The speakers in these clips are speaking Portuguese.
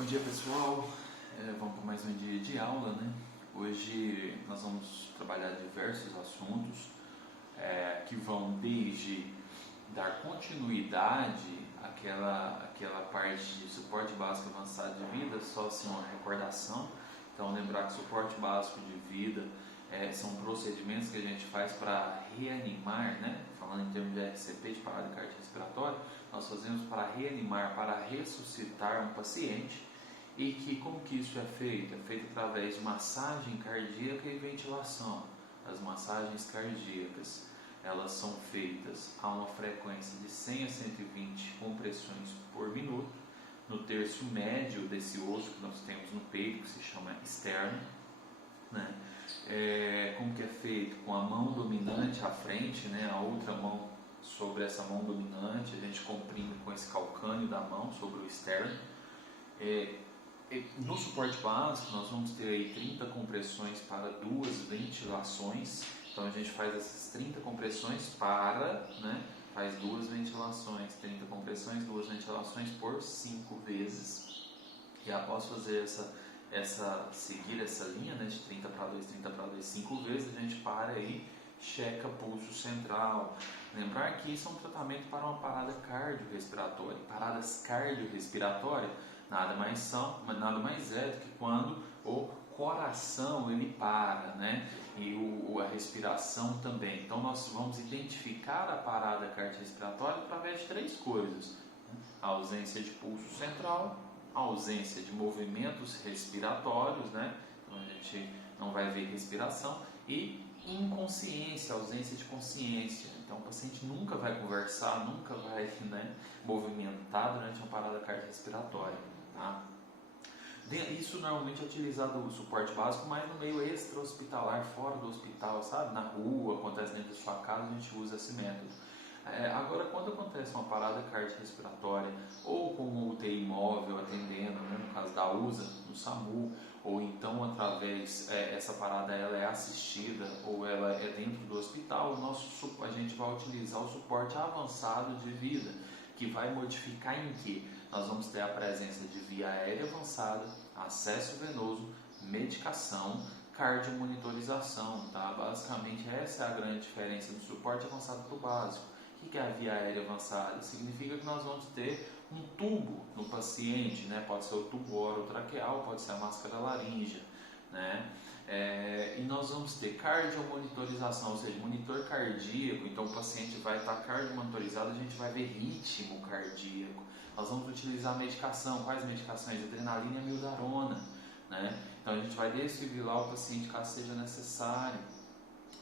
Bom dia, pessoal. Vamos para mais um dia de aula, né? Hoje nós vamos trabalhar diversos assuntos que vão desde dar continuidade àquela parte de suporte básico avançado de vida, só assim uma recordação. Então, lembrar que suporte básico de vida são procedimentos que a gente faz para reanimar, né? Falando em termos de RCP, de parada cardiorrespiratória, nós fazemos para reanimar, para ressuscitar um paciente. E como que isso é feito? É feito através de massagem cardíaca e ventilação. As massagens cardíacas, elas são feitas a uma frequência de 100 a 120 compressões por minuto, no terço médio desse osso que nós temos no peito, que se chama externo, né? Como que é feito? Com a mão dominante à frente, né? A outra mão sobre essa mão dominante, a gente comprime com esse calcâneo da mão sobre o externo. No suporte básico, nós vamos ter aí 30 compressões para 2 ventilações. Então a gente faz essas 30 compressões faz 2 ventilações, 30 compressões, 2 ventilações por 5 vezes. E após fazer seguir essa linha, né, de 30 para 2, 30 para 2, 5 vezes, a gente para aí, checa pulso central. Lembrar que isso é um tratamento para uma parada cardiorrespiratória. Paradas cardiorrespiratórias nada mais é do que quando o coração ele para, né? E a respiração também. Então nós vamos identificar a parada cardiorrespiratória através de 3 coisas: a ausência de pulso central, a ausência de movimentos respiratórios, né? Então a gente não vai ver respiração, e inconsciência, ausência de consciência. Então o paciente nunca vai conversar, nunca vai, né, movimentar durante uma parada cardiorrespiratória, tá? Isso normalmente é utilizado no suporte básico, mas no meio extra-hospitalar, fora do hospital, sabe? Na rua, acontece dentro da sua casa, a gente usa esse método. Agora, quando acontece uma parada cardiorrespiratória, ou com uma UTI móvel atendendo, né, no caso da USA, no SAMU, ou então através, essa parada ela é assistida, ou ela é dentro do hospital, a gente vai utilizar o suporte avançado de vida, que vai modificar em que? Nós vamos ter a presença de via aérea avançada, acesso venoso, medicação, cardiomonitorização, tá? Basicamente essa é a grande diferença do suporte avançado para o básico. O que é a via aérea avançada? Significa que nós vamos ter um tubo no paciente, né? Pode ser o tubo orotraqueal, pode ser a máscara laríngea, né? E nós vamos ter cardiomonitorização, ou seja, monitor cardíaco. Então o paciente vai estar cardiomonitorizado, a gente vai ver ritmo cardíaco. Nós vamos utilizar medicação. Quais medicações? Adrenalina e amiodarona, né? Então a gente vai desfibrilar o paciente caso seja necessário,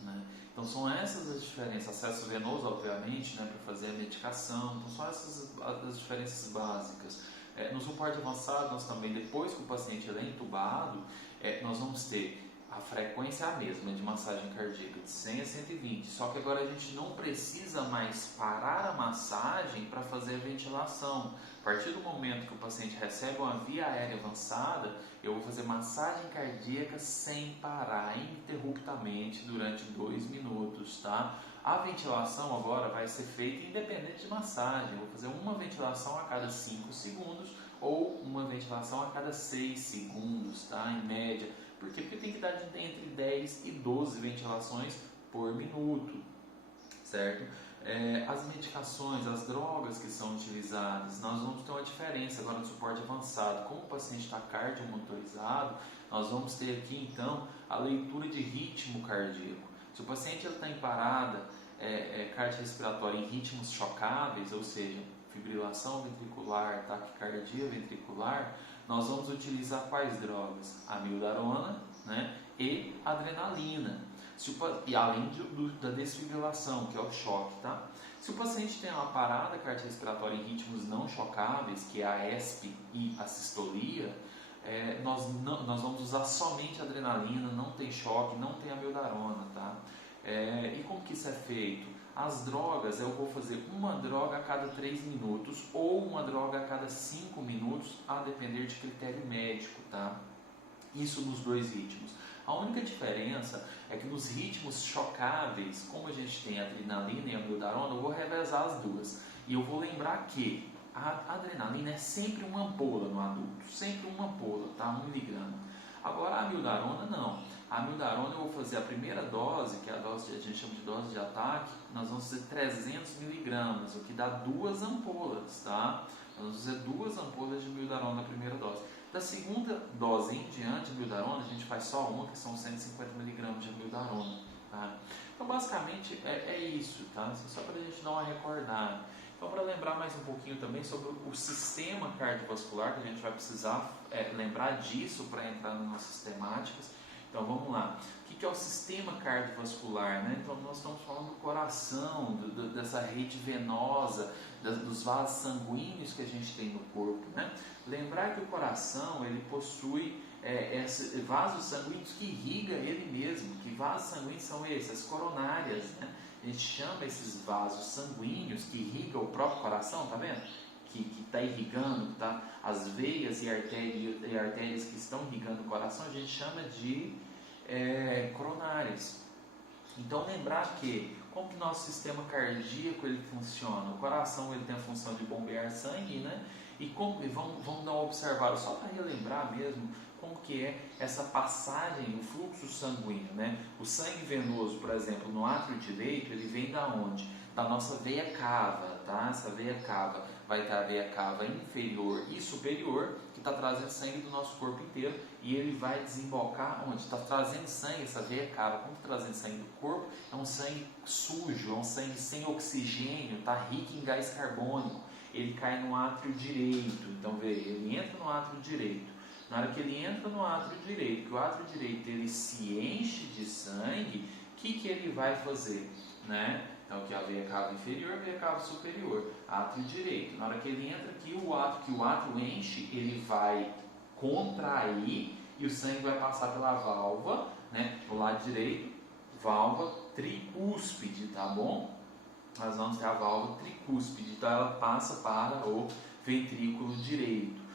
né? Então são essas as diferenças. Acesso venoso, obviamente, né, para fazer a medicação. Então são essas as diferenças básicas. No suporte avançado, nós também, depois que o paciente é entubado, nós vamos ter a frequência a mesma de massagem cardíaca, de 100 a 120, só que agora a gente não precisa mais parar a massagem para fazer a ventilação. A partir do momento que o paciente recebe uma via aérea avançada, eu vou fazer massagem cardíaca sem parar, ininterruptamente, durante 2 minutos, tá? A ventilação agora vai ser feita independente de massagem. Eu vou fazer uma ventilação a cada 5 segundos ou uma ventilação a cada 6 segundos, tá? Em média. Por quê? Porque tem que dar entre 10 e 12 ventilações por minuto, certo? As medicações, as drogas que são utilizadas, nós vamos ter uma diferença agora no suporte avançado. Como o paciente está cardiomonitorizado, nós vamos ter aqui então a leitura de ritmo cardíaco. Se o paciente está em parada cardiorrespiratória em ritmos chocáveis, ou seja, fibrilação ventricular, taquicardia ventricular, nós vamos utilizar quais drogas? Amiodarona, né, e adrenalina. E além da desfibrilação, que é o choque, tá? Se o paciente tem uma parada cardiorrespiratória em ritmos não chocáveis, que é a ESP e a sistolia, nós vamos usar somente adrenalina, não tem choque, não tem amiodarona, tá? E como que isso é feito? As drogas, eu vou fazer uma droga a cada 3 minutos ou uma droga a cada 5 minutos, a depender de critério médico, tá? Isso nos 2 ritmos. A única diferença é que nos ritmos chocáveis, como a gente tem adrenalina e amiodarona, eu vou revezar as duas. E eu vou lembrar que A adrenalina é sempre uma ampola no adulto, sempre uma ampola, tá? 1 miligrama. Agora a amiodarona não. A amiodarona eu vou fazer a primeira dose, que é a dose que a gente chama de dose de ataque, nós vamos fazer 300 miligramas, o que dá 2 ampolas, tá? Nós vamos fazer 2 ampolas de amiodarona na primeira dose. Da segunda dose em diante de amiodarona, a gente faz só uma, que são 150 miligramas de amiodarona, tá? Então basicamente é isso, tá? Só para a gente dar uma recordada. Então, para lembrar mais um pouquinho também sobre o sistema cardiovascular, que a gente vai precisar lembrar disso para entrar nas nossas temáticas. Então, vamos lá. O que é o sistema cardiovascular, né? Então, nós estamos falando do coração, dessa rede venosa, dos vasos sanguíneos que a gente tem no corpo, né? Lembrar que o coração, ele possui vasos sanguíneos que irrigam ele mesmo. Que vasos sanguíneos são esses? As coronárias, né? A gente chama esses vasos sanguíneos que irrigam o próprio coração, tá vendo? Que está irrigando, tá? As veias e artérias que estão irrigando o coração, a gente chama de coronárias. Então lembrar que, como que o nosso sistema cardíaco ele funciona? O coração ele tem a função de bombear sangue, né? E vamos dar uma observada, só para relembrar mesmo, como que é essa passagem, o fluxo sanguíneo, né? O sangue venoso, por exemplo, no átrio direito, ele vem da onde? Da nossa veia cava, tá? Essa veia cava vai ter a veia cava inferior e superior, que está trazendo sangue do nosso corpo inteiro, e ele vai desembocar onde? Está trazendo sangue, essa veia cava, como está trazendo sangue do corpo, é um sangue sujo, é um sangue sem oxigênio, está rico em gás carbônico, ele cai no átrio direito, então veja, ele entra no átrio direito. Na hora que ele entra no átrio direito, que o átrio direito ele se enche de sangue, o que ele vai fazer? Né? Então aqui a veia cava inferior, a veia cava superior, átrio direito. Na hora que ele entra aqui, que o átrio enche, ele vai contrair e o sangue vai passar pela válvula, né? No lado direito, válvula tricúspide, tá bom? Nós vamos ter a válvula tricúspide, então ela passa para o ventrículo direito.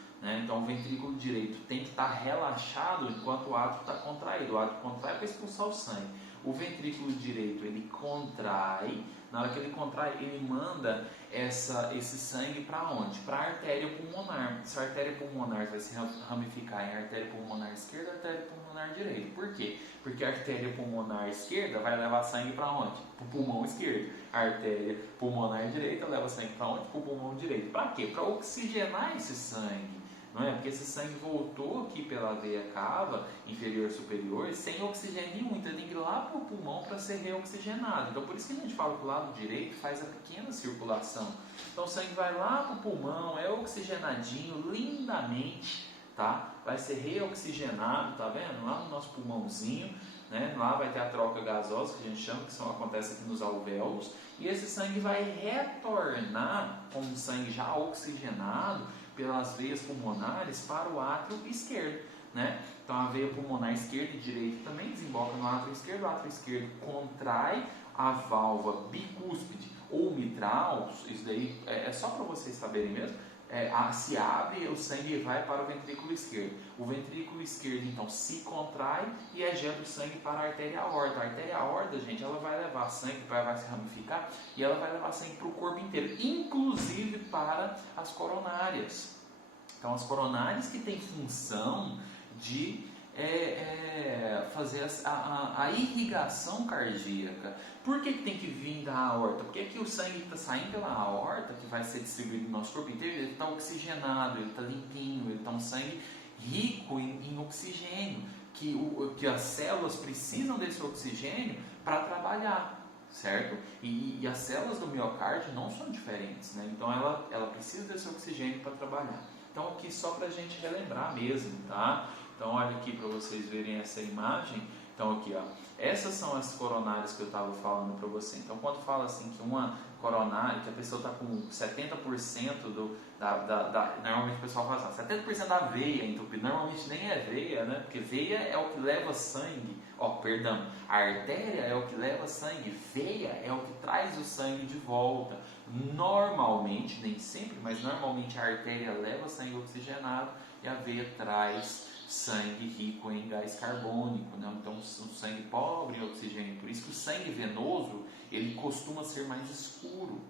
Então o ventrículo direito tem que estar relaxado enquanto o átrio está contraído. O átrio contrai para expulsar o sangue. O ventrículo direito ele contrai. Na hora que ele contrai, ele manda esse sangue para onde? Para a artéria pulmonar. Essa artéria pulmonar vai se ramificar em artéria pulmonar esquerda e artéria pulmonar direita. Por quê? Porque a artéria pulmonar esquerda vai levar sangue para onde? Para o pulmão esquerdo. A artéria pulmonar direita leva sangue para onde? Para o pulmão direito. Para quê? Para oxigenar esse sangue. Não é? Porque esse sangue voltou aqui pela veia cava inferior e superior sem oxigênio nenhum, então ele tem que ir lá para o pulmão para ser reoxigenado. Então por isso que a gente fala que o lado direito faz a pequena circulação. Então o sangue vai lá para o pulmão, é oxigenadinho, lindamente, tá? Vai ser reoxigenado, tá vendo? Lá no nosso pulmãozinho, né? Lá vai ter a troca gasosa, que a gente chama, que acontece aqui nos alvéolos, e esse sangue vai retornar como sangue já oxigenado pelas veias pulmonares para o átrio esquerdo, né? Então a veia pulmonar esquerda e direita também desemboca no átrio esquerdo. O átrio esquerdo contrai a válvula bicúspide ou mitral, isso daí é só para vocês saberem mesmo. Se abre, o sangue vai para o ventrículo esquerdo. O ventrículo esquerdo então se contrai e ejeta o sangue para a artéria aorta. A artéria aorta, gente, ela vai levar sangue, vai se ramificar e ela vai levar sangue para o corpo inteiro, inclusive para as coronárias. Então as coronárias que têm função de fazer a irrigação cardíaca. Por que tem que vir da aorta? Porque aqui o sangue está saindo pela aorta, que vai ser distribuído no nosso corpo inteiro, ele está oxigenado, ele está limpinho, ele está um sangue rico em oxigênio, que as células precisam desse oxigênio para trabalhar, certo? E as células do miocárdio não são diferentes, né? Então ela precisa desse oxigênio para trabalhar. Então aqui só para a gente relembrar mesmo, tá? Então olha aqui para vocês verem essa imagem. Então aqui, ó, essas são as coronárias que eu estava falando para você. Então quando fala assim que uma coronária, que a pessoa está com 70% normalmente o pessoal fala assim, 70% da veia entupida, normalmente nem é veia, né? Porque veia é o que leva sangue, a artéria é o que leva sangue, veia é o que traz o sangue de volta. Normalmente, nem sempre, mas normalmente a artéria leva sangue oxigenado e a veia traz sangue rico em gás carbônico, né? Então um sangue pobre em oxigênio. Por isso que o sangue venoso ele costuma ser mais escuro,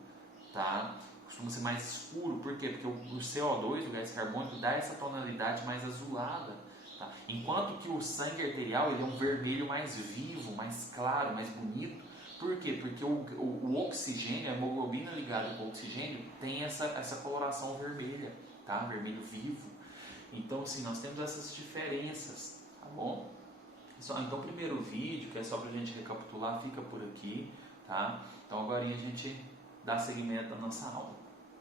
tá? costuma ser mais escuro. Por quê? Porque o CO2, o gás carbônico, dá essa tonalidade mais azulada. Tá? Enquanto que o sangue arterial ele é um vermelho mais vivo, mais claro, mais bonito. Por quê? Porque o oxigênio, a hemoglobina ligada com o oxigênio, tem essa coloração vermelha, tá? Vermelho vivo. Então, assim, nós temos essas diferenças, tá bom? Então, o primeiro vídeo, que é só para a gente recapitular, fica por aqui, tá? Então, agora a gente dá seguimento à nossa aula,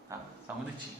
tá? Só um minutinho.